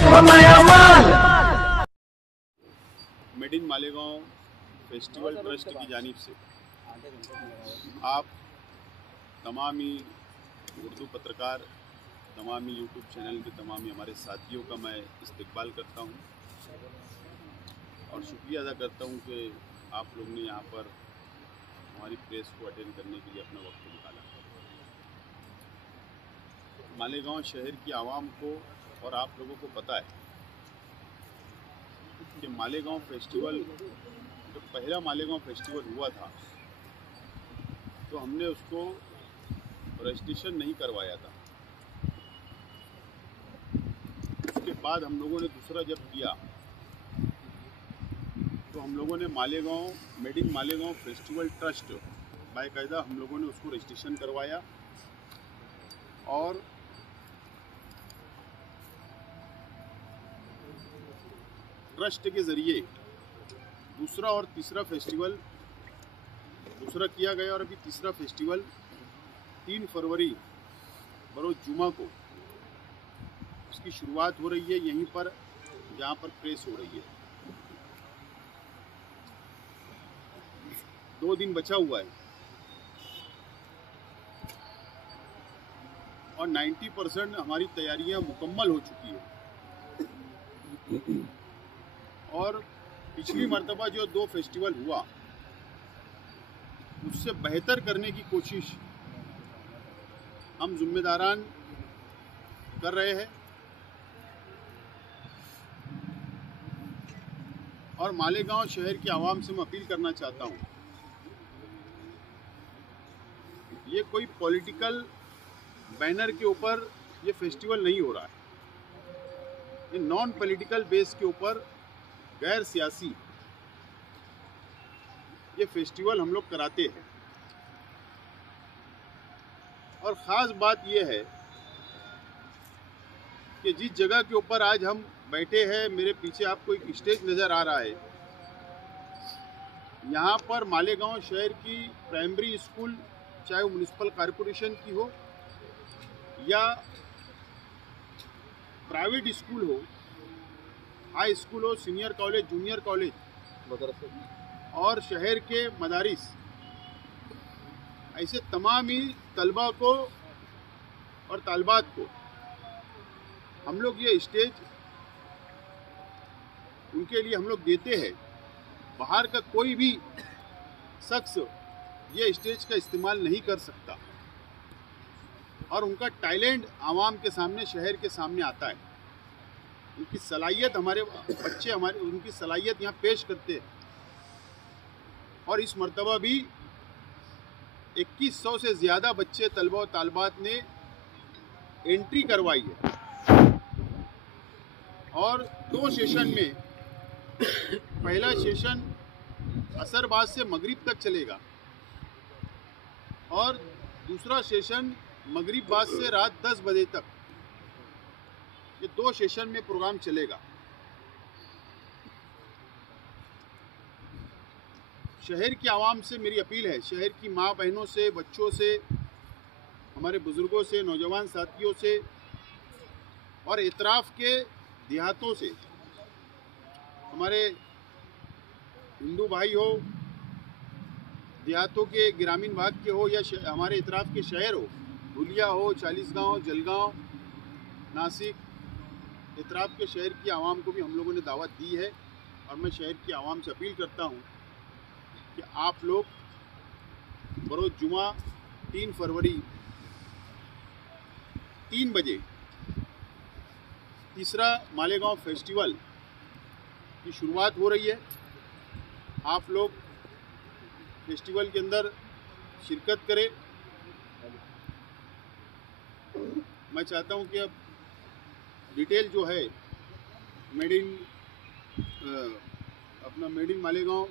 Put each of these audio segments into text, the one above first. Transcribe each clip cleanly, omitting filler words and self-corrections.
देखो नया माल। Made in Malegaon festival trust की जानिब से आप तमाम ही उर्दू पत्रकार, तमाम ही यूट्यूब चैनल के तमाम ही हमारे साथियों का मैं इस्तकबाल करता हूं और शुक्रिया अदा करता हूं कि आप लोग ने यहाँ पर हमारी प्रेस को अटेंड करने के लिए अपना वक्त निकाला। मालेगांव शहर की आवाम को और आप लोगों को पता है कि मालेगांव फेस्टिवल, जो पहला मालेगांव फेस्टिवल हुआ था, तो हमने उसको रजिस्ट्रेशन नहीं करवाया था। उसके बाद हम लोगों ने दूसरा जब किया तो हम लोगों ने Malegaon made in Malegaon festival trust बाकायदा हम लोगों ने उसको रजिस्ट्रेशन करवाया और ट्रस्ट के ज़रिए दूसरा और तीसरा फेस्टिवल किया गया और अभी तीसरा फेस्टिवल 3 फरवरी बरोज़ जुमा को इसकी शुरुआत हो रही है, यहीं पर जहाँ पर प्रेस हो रही है। 2 दिन बचा हुआ है और 90% हमारी तैयारियां मुकम्मल हो चुकी है और पिछली मर्तबा जो 2 फेस्टिवल हुआ उससे बेहतर करने की कोशिश हम जिम्मेदारान कर रहे हैं और मालेगांव शहर की आवाम से मैं अपील करना चाहता हूं, ये कोई पॉलिटिकल बैनर के ऊपर ये फेस्टिवल नहीं हो रहा है। ये नॉन पॉलिटिकल बेस के ऊपर गैर सियासी ये फेस्टिवल हम लोग कराते हैं और ख़ास बात ये है कि जिस जगह के ऊपर आज हम बैठे हैं, मेरे पीछे आपको एक स्टेज नज़र आ रहा है, यहाँ पर मालेगांव शहर की प्राइमरी स्कूल, चाहे वो म्युनिसिपल कॉरपोरेशन की हो या प्राइवेट स्कूल हो, हाई स्कूल हो, सीनियर कॉलेज, जूनियर कॉलेज और शहर के मदारिस, ऐसे तमाम ही तलबा को और तालबात को हम लोग ये स्टेज उनके लिए हम लोग देते हैं। बाहर का कोई भी शख्स ये स्टेज का इस्तेमाल नहीं कर सकता और उनका टैलेंट आवाम के सामने, शहर के सामने आता है। उनकी सलाहियत, हमारे बच्चे उनकी सलाहियत यहाँ पेश करते हैं और इस मर्तबा भी 2100 से ज़्यादा बच्चे, तलबा और तालबात ने एंट्री करवाई है और 2 सेशन में पहला सेशन असर बाद से मगरिब तक चलेगा और दूसरा सेशन मगरिब बाद से रात 10 बजे तक, ये 2 सेशन में प्रोग्राम चलेगा। शहर की आवाम से मेरी अपील है, शहर की माँ बहनों से, बच्चों से, हमारे बुज़ुर्गों से, नौजवान साथियों से और इतराफ़ के देहातों से, हमारे हिंदू भाई हो, देहातों के ग्रामीण भाग के हो या हमारे इतराफ़ के शहर हो, धुलिया हो, चालीसगांव, जलगांव, नासिक, इतराफ़ के शहर की आवाम को भी हम लोगों ने दावत दी है और मैं शहर की आवाम से अपील करता हूं कि आप लोग बरोज़ जुमा 3 फरवरी 3 बजे तीसरा मालेगांव फेस्टिवल की शुरुआत हो रही है। आप लोग फेस्टिवल के अंदर शिरकत करें। मैं चाहता हूं कि अब डिटेल जो है मेड इन मालेगांव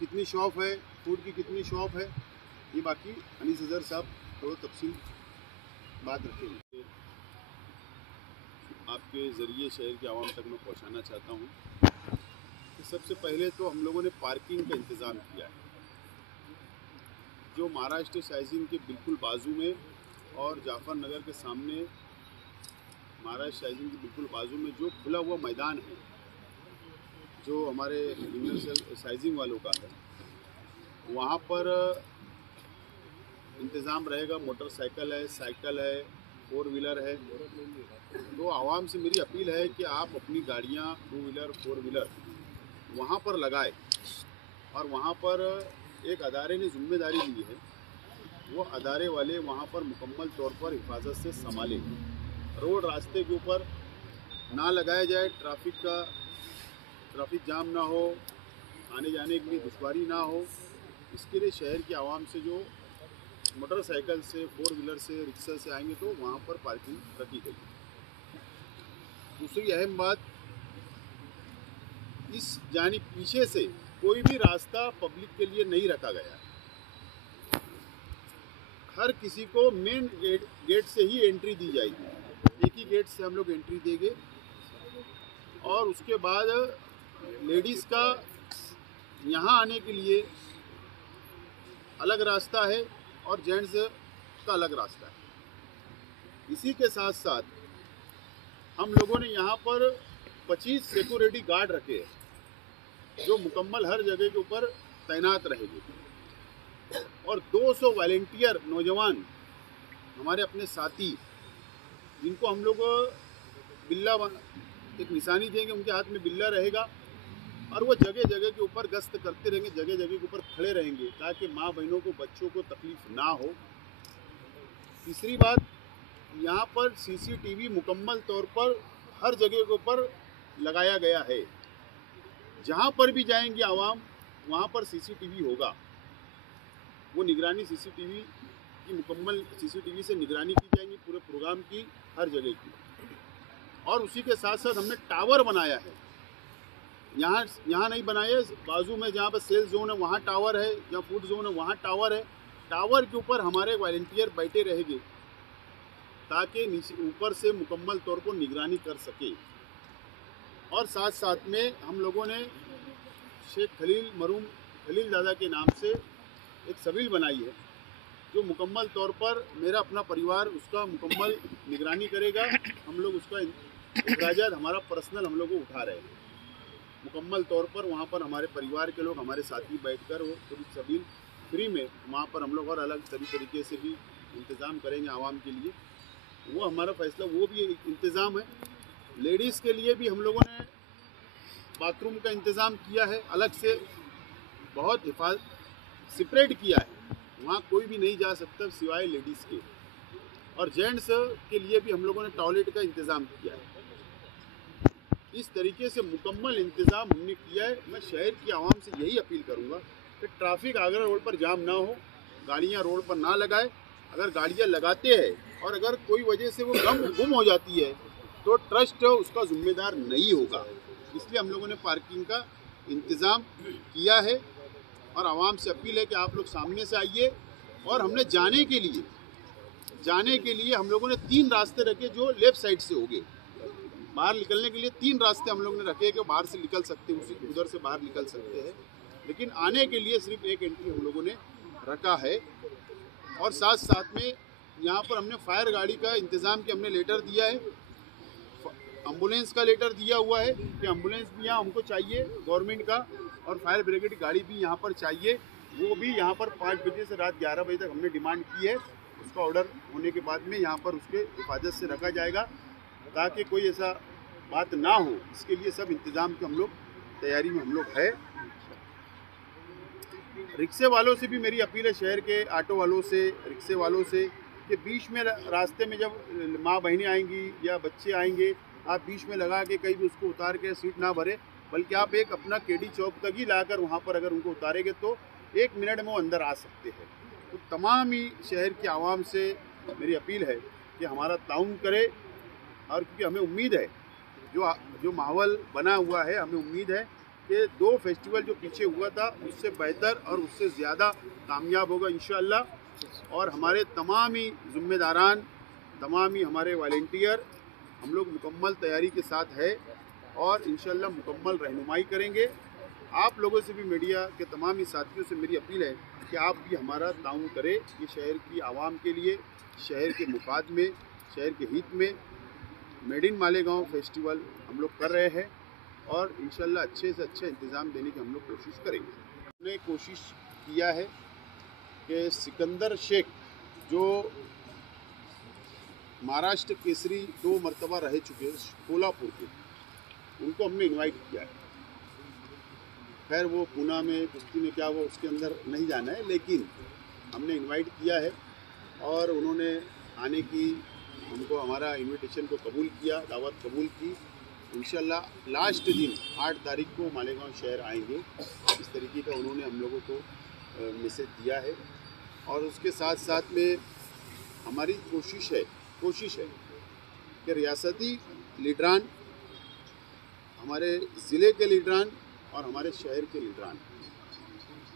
कितनी शॉप है, फूड की कितनी शॉप है, ये बाकी अनीस अज़हर साहब थोड़ा तफसील बात रखेंगे। आपके ज़रिए शहर के आवाम तक मैं पहुंचाना चाहता हूं कि सबसे पहले तो हम लोगों ने पार्किंग का इंतज़ाम किया है, जो महाराष्ट्र साइजिंग के बिल्कुल बाजू में और जाफर नगर के सामने महाराष्ट्र राइजिंग के बिल्कुल बाजू में जो खुला हुआ मैदान है, जो हमारे यूनिवर्सल साइजिंग वालों का है, वहाँ पर इंतज़ाम रहेगा। मोटरसाइकिल है, साइकिल है, 4 व्हीलर है। तो आवाम से मेरी अपील है कि आप अपनी गाड़ियाँ 2 व्हीलर 4 व्हीलर वहाँ पर लगाए, और वहाँ पर एक अदारे ने जिम्मेदारी ली है, वो अदारे वाले वहाँ पर मुकम्मल तौर पर हिफाजत से संभालें। रोड रास्ते के ऊपर ना लगाया जाए, ट्रैफिक जाम ना हो, आने जाने के लिए दुश्वारी ना हो। इसके लिए शहर की आवाम से जो मोटरसाइकिल से, 4 व्हीलर से, रिक्शा से आएंगे तो वहाँ पर पार्किंग रखी गई। दूसरी अहम बात, इस जानिब पीछे से कोई भी रास्ता पब्लिक के लिए नहीं रखा गया। हर किसी को मेन गेट से ही एंट्री दी जाएगी। एक ही गेट से हम लोग एंट्री देंगे, और उसके बाद लेडीज़ का यहाँ आने के लिए अलग रास्ता है और जेंट्स का अलग रास्ता है। इसी के साथ साथ हम लोगों ने यहाँ पर 25 सिक्योरिटी गार्ड रखे हैं, जो मुकम्मल हर जगह के ऊपर तैनात रहेंगे, और 200 वॉलंटियर नौजवान हमारे अपने साथी, जिनको हम लोग बिल्ला एक निशानी देंगे, उनके हाथ में बिल्ला रहेगा, और वो जगह जगह के ऊपर गश्त करते रहेंगे, जगह जगह के ऊपर खड़े रहेंगे, ताकि माँ बहनों को, बच्चों को तकलीफ ना हो। तीसरी बात, यहाँ पर CCTV मुकम्मल तौर पर हर जगह के ऊपर लगाया गया है। जहाँ पर भी जाएंगे आवाम, वहाँ पर CCTV होगा। वो निगरानी CCTV की मुकम्मल CCTV से निगरानी की जाएगी पूरे प्रोग्राम की, हर जगह की। और उसी के साथ साथ हमने टावर बनाया है। यहाँ नहीं बनाया, बाजू में जहाँ पर सेल जोन है वहाँ टावर है, जहाँ फूड जोन है वहाँ टावर है। टावर के ऊपर हमारे वॉलंटियर बैठे रहेंगे, ताकि ऊपर से मुकम्मल तौर पर निगरानी कर सके। और साथ साथ में हम लोगों ने शेख खलील मरूम खलील दादा के नाम से एक सबिल बनाई है, जो मुकम्मल तौर पर मेरा अपना परिवार उसका मुकम्मल निगरानी करेगा। हम लोग उसका इखराजात हमारा पर्सनल हम लोग को उठा रहे हैं मुकम्मल तौर पर। वहाँ पर हमारे परिवार के लोग, हमारे साथी बैठकर वो पूरी सबिल फ्री में वहाँ पर हम लोग और अलग सभी तरीके से भी इंतज़ाम करेंगे आवाम के लिए। वो हमारा फैसला, वो भी एक इंतज़ाम है। लेडीज़ के लिए भी हम लोगों ने बाथरूम का इंतज़ाम किया है, अलग से बहुत सेपरेट किया है, वहाँ कोई भी नहीं जा सकता सिवाय लेडीज़ के। और जेंट्स के लिए भी हम लोगों ने टॉयलेट का इंतज़ाम किया है। इस तरीके से मुकम्मल इंतज़ाम हमने किया है। मैं शहर की आवाम से यही अपील करूँगा कि ट्रैफिक आगरा रोड पर जाम ना हो, गाड़ियाँ रोड पर ना लगाए। अगर गाड़ियाँ लगाते हैं और अगर कोई वजह से वो गुम हो जाती है, तो ट्रस्ट उसका जिम्मेदार नहीं होगा। इसलिए हम लोगों ने पार्किंग का इंतज़ाम किया है, और आवाम से अपील है कि आप लोग सामने से आइए। और हमने जाने के लिए हम लोगों ने 3 रास्ते रखे, जो लेफ़्ट साइड से होंगे। बाहर निकलने के लिए 3 रास्ते हम लोग ने रखे कि बाहर से निकल सकते हैं, उधर से बाहर निकल सकते हैं। लेकिन आने के लिए सिर्फ एक एंट्री हम लोगों ने रखा है। और साथ साथ में यहाँ पर हमने फायर गाड़ी का इंतज़ाम किया। हमने लेटर दिया है, एम्बुलेंस का लेटर दिया हुआ है कि एम्बुलेंस भी यहाँ हमको चाहिए गवर्नमेंट का, और फायर ब्रिगेड गाड़ी भी यहाँ पर चाहिए। वो भी यहाँ पर 5 बजे से रात 11 बजे तक हमने डिमांड की है। उसका ऑर्डर होने के बाद में यहाँ पर उसके हिफाजत से रखा जाएगा, ताकि कोई ऐसा बात ना हो। इसके लिए सब इंतज़ाम के हम लोग तैयारी में हम लोग है। रिक्शे वालों से भी मेरी अपील है, शहर के ऑटो वालों से, रिक्शे वालों से, कि बीच में रास्ते में जब माँ बहनें आएंगी या बच्चे आएंगे, आप बीच में लगा के कहीं भी उसको उतार के सीट ना भरे, बल्कि आप एक अपना केडी चौक तक ही लाकर वहाँ पर अगर उनको उतारेंगे तो 1 मिनट में वो अंदर आ सकते हैं। तो तमाम ही शहर की आवाम से मेरी अपील है कि हमारा ताउन करे, और क्योंकि हमें उम्मीद है, जो माहौल बना हुआ है, हमें उम्मीद है कि 2 फेस्टिवल जो पीछे हुआ था उससे बेहतर और उससे ज़्यादा कामयाब होगा इंशाअल्लाह। और हमारे तमाम ही ज़िम्मेदारान, तमाम ही हमारे वॉलंटियर, हम लोग मुकम्मल तैयारी के साथ है और इंशाअल्लाह मुकम्मल रहनुमाई करेंगे। आप लोगों से भी, मीडिया के तमाम ही साथियों से मेरी अपील है कि आप भी हमारा ताउन करें, कि शहर की आवाम के लिए, शहर के मुफाद में, शहर के हित में मेड इन मालेगांव फेस्टिवल हम लोग कर रहे हैं और इंशाल्लाह अच्छे से अच्छे इंतज़ाम देने की हम लोग कोशिश करेंगे। हमने कोशिश किया है कि सिकंदर शेख जो महाराष्ट्र केसरी 2 मरतबा रह चुके कोल्हापुर के, उनको हमने इनवाइट किया है। खैर वो पूना में कुश्ती में क्या वो उसके अंदर नहीं जाना है, लेकिन हमने इनवाइट किया है और उन्होंने आने की उनको हमारा इनविटेशन को कबूल किया, दावत कबूल की। इंशाल्लाह लास्ट दिन 8 तारीख को मालेगांव शहर आएंगे, इस तरीके का उन्होंने हम लोगों को मैसेज दिया है। और उसके साथ साथ में हमारी कोशिश है कि रियासती लीडरान, हमारे ज़िले के लीडरान और हमारे शहर के लीडरान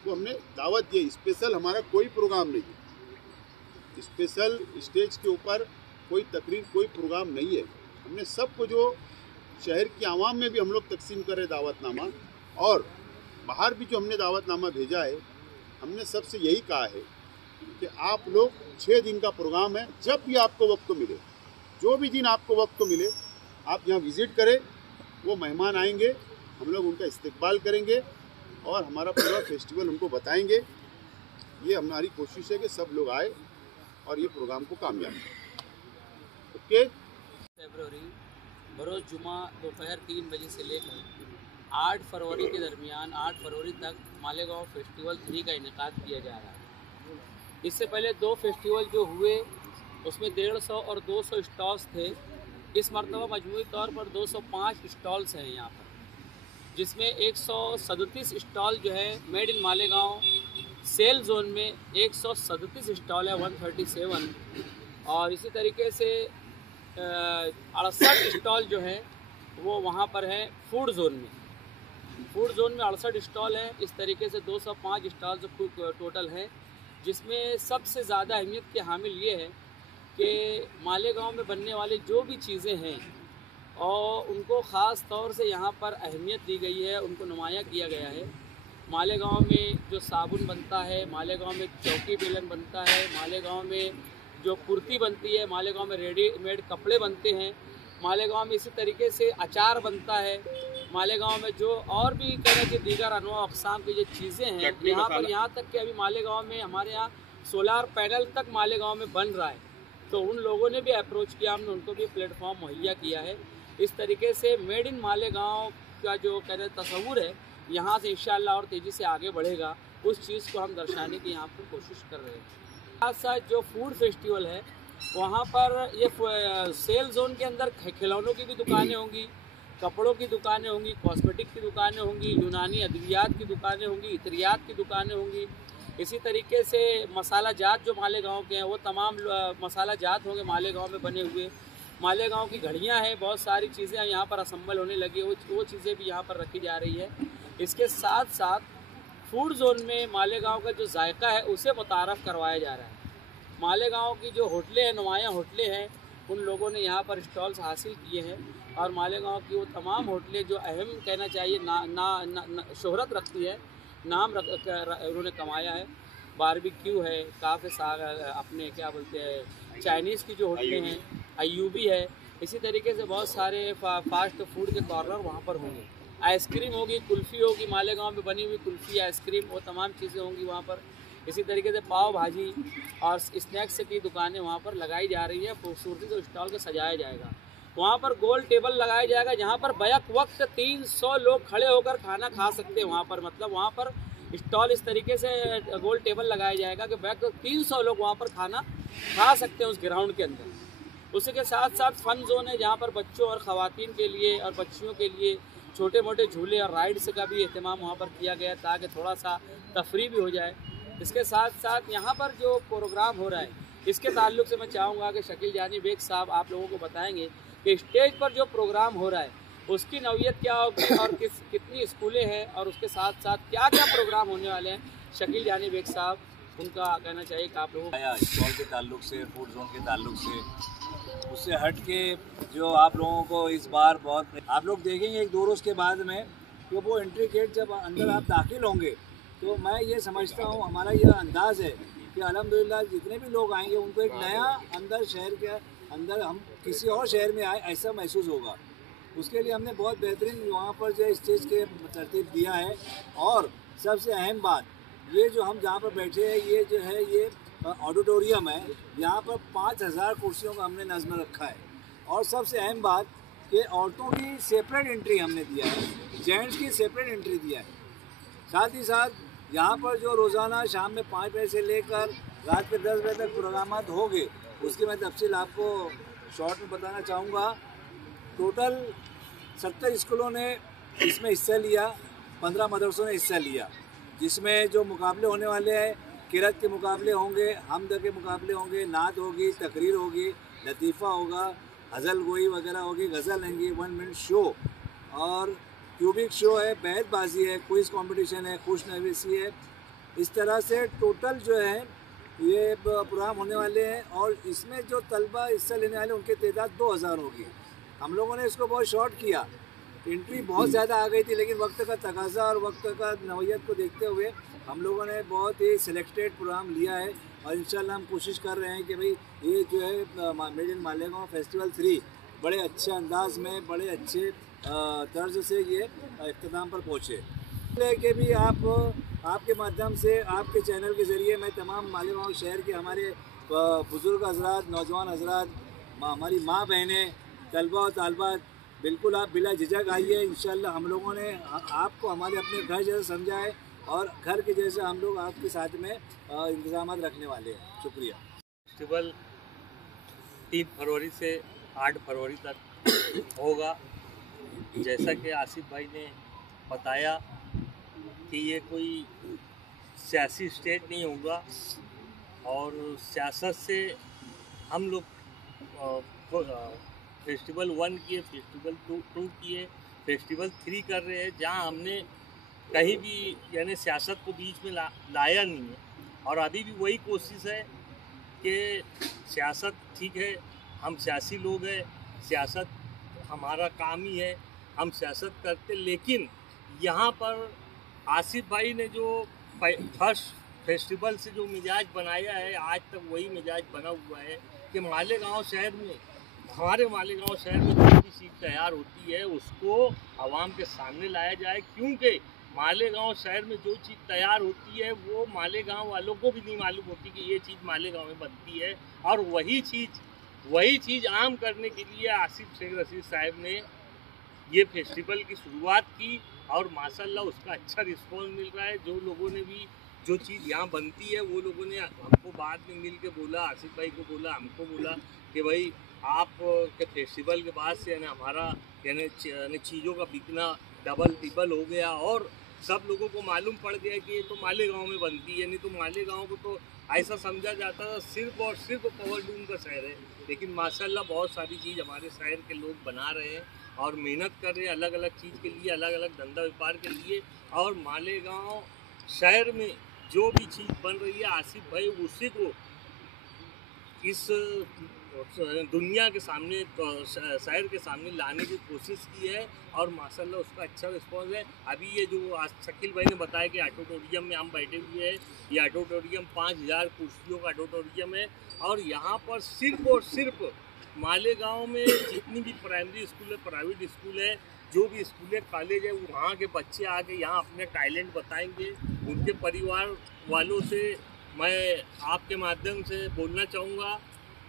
को हमने दावत दी। स्पेशल हमारा कोई प्रोग्राम नहीं है, स्पेशल स्टेज के ऊपर कोई तकरीर, कोई प्रोग्राम नहीं है। हमने सबको, जो शहर की आवाम में भी हम लोग तकसीम कर रहे दावतनामा, और बाहर भी जो हमने दावतनामा भेजा है, हमने सबसे यही कहा है कि आप लोग 6 दिन का प्रोग्राम है, जब भी आपको वक्त मिले, जो भी दिन आपको वक्त मिले, आप यहाँ विज़िट करें। वो मेहमान आएंगे, हम लोग उनका इस्तकबाल करेंगे और हमारा पूरा फेस्टिवल उनको बताएंगे। ये हमारी कोशिश है कि सब लोग आए और ये प्रोग्राम को कामयाब करें। ओके। फरवरी बरोज़ जुमा दोपहर 3 बजे से लेकर 8 फरवरी के दरमियान 8 फरवरी तक मालेगांव फेस्टिवल 3 का इनेकाद किया जा रहा है। इससे पहले 2 फेस्टिवल जो हुए उसमें 150 और 200 स्टॉल्स थे। इस मरतबा मजमूई तौर पर 205 स्टॉल्स हैं यहाँ पर, जिसमें 137 स्टॉल जो है made in Malegaon sell zone में 137 स्टॉल है 137, और इसी तरीके से 68 स्टॉल जो है वो वहाँ पर है फूड जोन में। फूड जोन में 68 स्टॉल हैं। इस तरीके से 205 स्टॉल जो टोटल हैं, जिसमें सबसे ज़्यादा अहमियत के हामिल ये है कि मालेगांव में बनने वाली जो भी चीज़ें हैं और उनको ख़ास तौर से यहाँ पर अहमियत दी गई है, उनको नुमाया किया गया है। मालेगांव में जो साबुन बनता है, मालेगांव में चौकी बेलन बनता है, मालेगांव में जो कुर्ती बनती है, मालेगांव में रेडीमेड कपड़े बनते हैं, मालेगांव में इसी तरीके से अचार बनता है, मालेगांव में जो और भी कहना चाहिए दीगर अनवा अक़साम की जो चीज़ें हैं यहाँ पर, यहाँ तक कि अभी मालेगांव में हमारे यहाँ सोलार पैनल तक मालेगांव में बन रहा है। तो उन लोगों ने भी अप्रोच किया, हमने उनको भी प्लेटफॉर्म मुहैया किया है। इस तरीके से मेड इन मालेगांव का जो कहते तस्वुर है यहाँ से इंशाअल्लाह और तेज़ी से आगे बढ़ेगा, उस चीज़ को हम दर्शाने की यहाँ पर कोशिश कर रहे हैं। साथ साथ जो फूड फेस्टिवल है वहाँ पर ये सेल जोन के अंदर खिलौनों की भी दुकानें होंगी, कपड़ों की दुकानें होंगी, कॉस्मेटिक की दुकानें होंगी, यूनानी अद्वियात की दुकानें होंगी, इतरियात की दुकानें होंगी। इसी तरीके से मसाला जात जो मालेगांव के हैं वो तमाम मसाला जात होंगे मालेगांव में बने हुए। मालेगांव की घड़ियां हैं, बहुत सारी चीज़ें यहाँ पर असम्बल होने लगी, वो चीज़ें भी यहाँ पर रखी जा रही है। इसके साथ साथ फूड जोन में मालेगांव का जो जायका है उसे मुतारफ़ करवाया जा रहा है। मालेगांव की जो होटलें हैं, नुमाया होटलें हैं, उन लोगों ने यहाँ पर स्टॉल्स हासिल किए हैं और मालेगांव की वो तमाम होटलें जो अहम कहना चाहिए शोहरत रखती है, नाम उन्होंने कमाया है। बारबेक्यू है, काफ़ी सारा अपने क्या बोलते हैं चाइनीज़ की जो होटलें हैं, अयूबी है। इसी तरीके से बहुत सारे फास्ट फूड के कॉर्नर वहाँ पर होंगे। आइसक्रीम होगी, कुल्फ़ी होगी, मालेगांव में बनी हुई कुल्फ़ी, आइसक्रीम, वो तमाम चीज़ें होंगी वहाँ पर। इसी तरीके से पाव भाजी और स्नैक्स की दुकानें वहाँ पर लगाई जा रही हैं। खूबसूरती से स्टॉल को सजाया जाएगा। वहाँ पर गोल टेबल लगाया जाएगा जहाँ पर बैक वक्त 300 लोग खड़े होकर खाना खा सकते हैं। वहाँ पर मतलब वहाँ पर स्टॉल इस तरीके से गोल टेबल लगाया जाएगा कि बैक 300 लोग वहाँ पर खाना खा सकते हैं उस ग्राउंड के अंदर। उसी के साथ साथ फ़न जोन है जहाँ पर बच्चों और ख़वातीन के लिए और बच्चियों के लिए छोटे मोटे झूले और राइड्स का भी एहतमाम वहाँ पर किया गया ताकि थोड़ा सा तफरी भी हो जाए। इसके साथ साथ यहाँ पर जो प्रोग्राम हो रहा है इसके ताल्लुक़ से मैं चाहूँगा कि शकील जानी बेग साहब आप लोगों को बताएंगे कि स्टेज पर जो प्रोग्राम हो रहा है उसकी नौयत क्या होगी और कितनी स्कूलें हैं और उसके साथ साथ क्या क्या प्रोग्राम होने वाले हैं। शकील जानी बेग साहब, उनका कहना चाहिए कि आप लोगों को स्टॉल के ताल्लुक से, फूड जोन के ताल्लुक से, उससे हट के जो आप लोगों को इस बार बहुत आप लोग देखेंगे 1-2 रोज़ के बाद में कि वो एंट्री गेट जब अंदर आप दाखिल होंगे तो मैं ये समझता हूँ, हमारा ये अंदाज़ है कि अल्हम्दुलिल्लाह जितने भी लोग आएंगे उनको एक नया अंदर शहर का अंदर हम किसी और शहर में आए ऐसा महसूस होगा। उसके लिए हमने बहुत बेहतरीन वहाँ पर जो है स्टेज के तरतीब दिया है। और सबसे अहम बात ये जो हम जहाँ पर बैठे हैं ये जो है ये ऑडिटोरियम है, यहाँ पर 5000 कुर्सियों का हमने नज़्म रखा है। और सबसे अहम बात कि औरतों की सेपरेट एंट्री हमने दिया है, जेंट्स की सेपरेट एंट्री दिया है। साथ ही साथ यहाँ पर जो रोज़ाना शाम में 5 बजे से लेकर रात के 10 बजे तक प्रोग्राम होंगे उसकी मैं तफसील आपको शॉर्ट में बताना चाहूँगा। टोटल 70 स्कूलों ने इसमें हिस्सा लिया, 15 मदरसों ने हिस्सा लिया, जिसमें जो मुकाबले होने वाले हैं किरत के मुकाबले होंगे, हमद के मुकाबले होंगे, नात होगी, तकरीर होगी, लतीफ़ा होगा, गज़ल गोई वगैरह होगी, गज़ल होंगी, 1 मिनट शो और क्यूबिक शो है, बैतबाजी है, क्विज़ कंपटीशन है, खुश नवीसी है। इस तरह से टोटल जो है ये प्रोग्राम होने वाले हैं। और इसमें जो तलबा हिस्सा लेने वाले उनकी तादाद 2000 होगी। हम लोगों ने इसको बहुत शॉर्ट किया, एंट्री बहुत ज़्यादा आ गई थी, लेकिन वक्त का तकाजा और वक्त का नौयत को देखते हुए हम लोगों ने बहुत ही सिलेक्टेड प्रोग्राम लिया है। और इंशाल्लाह हम कोशिश कर रहे हैं कि भाई ये जो है मेड इन मालेगांव फेस्टिवल 3 बड़े अच्छे अंदाज में, बड़े अच्छे तर्ज से ये इख्तिताम पर पहुँचे। कि भी आपके माध्यम से, आपके चैनल के ज़रिए मैं तमाम मालेगांव शहर के हमारे बुज़ुर्ग हज़रात, नौजवान हज़रात, हमारी माँ बहनें, तलबा और तालबात, बिल्कुल आप बिला झिझक आइए। इंशाल्लाह हम लोगों ने आपको हमारे अपने घर जैसा समझा है और घर के जैसे हम लोग आपके साथ में इंतजाम रखने वाले हैं। शुक्रिया। फेस्टिवल 3 फरवरी से 8 फरवरी तक होगा। जैसा कि आसिफ भाई ने बताया कि ये कोई सियासी स्टेज नहीं होगा और सियासत से हम लोग फेस्टिवल 1 किए, फेस्टिवल 2 किए, फेस्टिवल 3 कर रहे हैं, जहां हमने कहीं भी यानी सियासत को बीच में लाया नहीं है। और अभी भी वही कोशिश है कि सियासत ठीक है, हम सियासी लोग हैं, सियासत हमारा काम ही है, हम सियासत करते, लेकिन यहाँ पर आसिफ भाई ने जो फर्स्ट फेस्टिवल से जो मिजाज बनाया है आज तक वही मिजाज बना हुआ है कि मालेगांव शहर में, हमारे मालेगांव शहर में जो भी चीज़ तैयार होती है उसको आवाम के सामने लाया जाए। क्योंकि मालेगांव शहर में जो चीज़ तैयार होती है वो मालेगांव वालों को भी नहीं मालूम होती कि ये चीज़ मालेगांव में बनती है। और वही चीज़ आम करने के लिए आसिफ शेख रशीद साहब ने ये फेस्टिवल की शुरुआत की और माशाल्लाह उसका अच्छा रिस्पॉन्स मिल रहा है। जो लोगों ने भी जो चीज़ यहाँ बनती है वो लोगों ने हमको बाद में मिल के बोला, आसिफ भाई को बोला, हमको बोला कि भाई आप के फेस्टिवल के बाद से यानी हमारा यानी चीज़ों का बिकना डबल ट्रिपल हो गया और सब लोगों को मालूम पड़ गया कि ये तो मालेगांव में बनती है। नहीं तो मालेगांव को तो ऐसा समझा जाता था सिर्फ और सिर्फ पावरलूम का शहर है, लेकिन माशाल्लाह बहुत सारी चीज़ हमारे शहर के लोग बना रहे हैं और मेहनत कर रहे हैं अलग अलग चीज़ के लिए, अलग अलग धंधा व्यापार के लिए। और मालेगांव शहर में जो भी चीज़ बन रही है आसिफ भाई उसी को इस दुनिया के सामने, शहर के सामने लाने की कोशिश की है और माशाल्लाह उसका अच्छा रिस्पॉन्स है। अभी ये जो आज शकील भाई ने बताया कि ऑडिटोरियम में हम बैठे हुए हैं, ये ऑडिटोरियम 5000 कुर्सियों का ऑडिटोरियम है और यहाँ पर सिर्फ और सिर्फ मालेगांव में जितनी भी प्राइमरी स्कूल है, प्राइवेट स्कूल है, जो भी स्कूल है, कॉलेज है, वहाँ के बच्चे आके यहाँ अपने टैलेंट बताएंगे। उनके परिवार वालों से मैं आपके माध्यम से बोलना चाहूँगा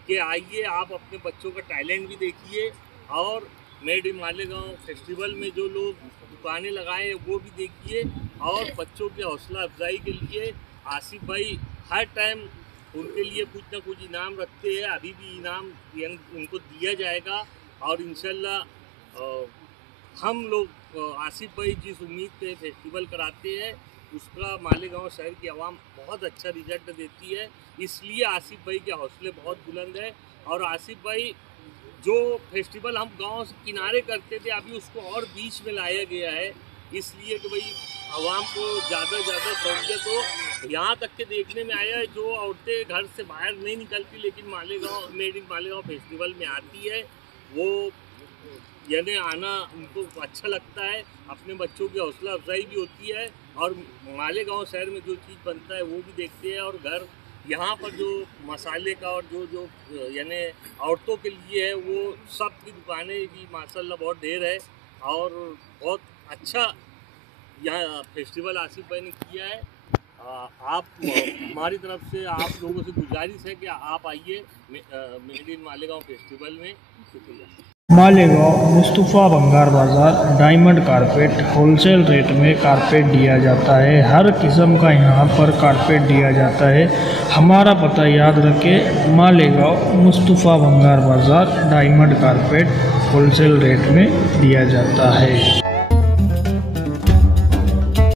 कि आइए आप अपने बच्चों का टैलेंट भी देखिए और मेड इन मालेगांव फेस्टिवल में जो लोग दुकानें लगाए वो भी देखिए। और बच्चों के हौसला अफजाई के लिए आसिफ भाई हर टाइम उनके लिए कुछ ना कुछ इनाम रखते हैं। अभी भी इनाम उनको दिया जाएगा और इंशाल्लाह हम लोग आसिफ भाई जिस उम्मीद पे फेस्टिवल कराते हैं उसका मालेगांव शहर की आवाम बहुत अच्छा रिजल्ट देती है। इसलिए आसिफ भाई के हौसले बहुत बुलंद है। और आसिफ भाई जो फेस्टिवल हम गांव से किनारे करते थे अभी उसको और बीच में लाया गया है, इसलिए कि भाई आवाम को ज़्यादा से ज़्यादा सहूलियत हो। यहाँ तक के देखने में आया है जो औरतें घर से बाहर नहीं निकलती लेकिन Malegaon made in Malegaon festival में आती है, वो यानी आना उनको अच्छा लगता है, अपने बच्चों की हौसला अफजाई भी होती है और मालेगांव शहर में जो चीज़ बनता है वो भी देखते हैं और घर यहाँ पर जो मसाले का और जो यानी औरतों के लिए है वो सब की दुकानें भी माशाल्लाह बहुत ढेर है और बहुत अच्छा यहाँ फेस्टिवल आसिफ भाई ने किया है। आप हमारी तरफ से आप लोगों से गुजारिश है कि आप आइए मेड इन मालेगांव फेस्टिवल में। शुक्रिया। मालेगांव मुस्तफ़ा भंगार बाज़ार डायमंड कारपेट होलसेल रेट में कारपेट दिया जाता है। हर किस्म का यहाँ पर कारपेट दिया जाता है। हमारा पता याद रखें, मालेगांव मुस्तफ़ा भंगार बाज़ार डायमंड कारपेट होलसेल रेट में दिया जाता है।